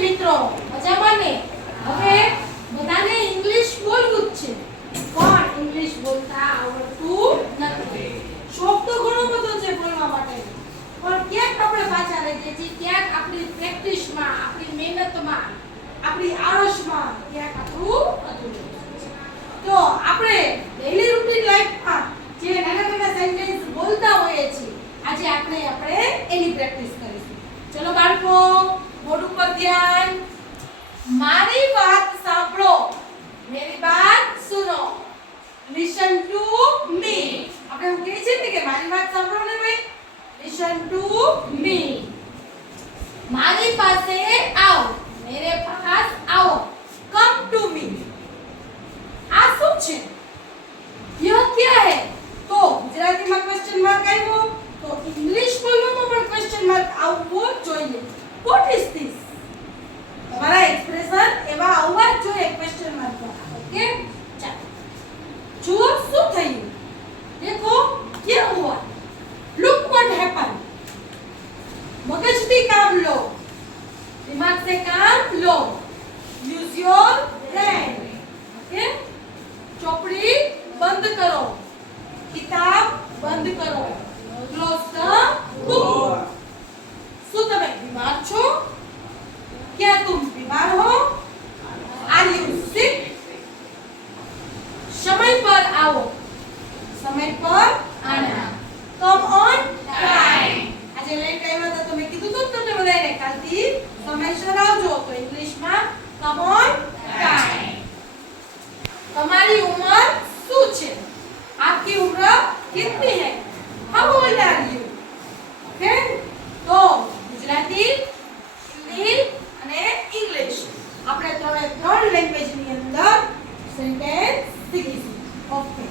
મિત્રો મજામાં ને? હવે બધાને ઇંગ્લિશ બોલવું જ છે, પણ ઇંગ્લિશ બોલતા આવડતું નથી. શોખ તો ઘણો બધો છે બોલવા માટે, પણ ક્યાંક આપણે પાછા રહી જઈએ છીએ, ક્યાંક આપણી પ્રેક્ટિસમાં, આપણી મહેનતમાં, આપણી આળસમાં ક્યાંક આપણું અધૂરું છે. તો આપણે ડેઈલી રૂટીન લાઈફમાં જે નાના સેન્ટેન્સ બોલતા હોઈએ છીએ, આજે આપણે એની પ્રેક્ટિસ કરીશું. ચલો બાળકો, બોર્ડ ઉપર ધ્યાન. મારી વાત સાંભળો, મેરી બાત સુનો. Listen to me. આપણે એવું કહે છે ને કે મારી વાત સાંભળો ને ભાઈ. Listen to me. મારી પાસે આવો, મેરે પાસ આવો. Come to me. આ શું છે? યહ ક્યા હે? તો ગુજરાતીમાં ક્વેશ્ચન માર્ક આવ્યો, તો ઇંગ્લિશ બોલવામાં પણ ક્વેશ્ચન માર્ક આવવો જોઈએ. What is this? તમારા એક્સપ્રેશન એવા આવવા જ જોઈએ ક્વેશ્ચન માર્ક વાળા. ઓકે, ચાલો જુઓ શું થયું. દેખો ક્યાં હુઆ. Look what happen. મગજથી કામ લો, દિમાગ से काम लो. Use your brain. ओके, ચોપડી બંધ કરો, કિતાબ બંધ કરો. ક્લોઝ ધ બુક. શું તમે બીમાર છો? क्या तुम बीमार हो? Are you sick? समय पर आओ, समय पर आना. Come on time. આજે લેટ આવ્યા હતા તો મેં કીધું તો તમને બધાને કાલથી સમયસર આવજો. તો ઇંગ્લિશમાં કમ ઓન ટાઈમ. તમારી ઉંમર શું છે? आपकी उम्र कितनी है? How old are you? Okay, तो ગુજરાતી, હિન્દી અને ઇંગ્લિશ આપણે ત્રણે ત્રણ લેંગ્વેજની અંદર સેન્ટેન્સ શીખીશું. ઓકે.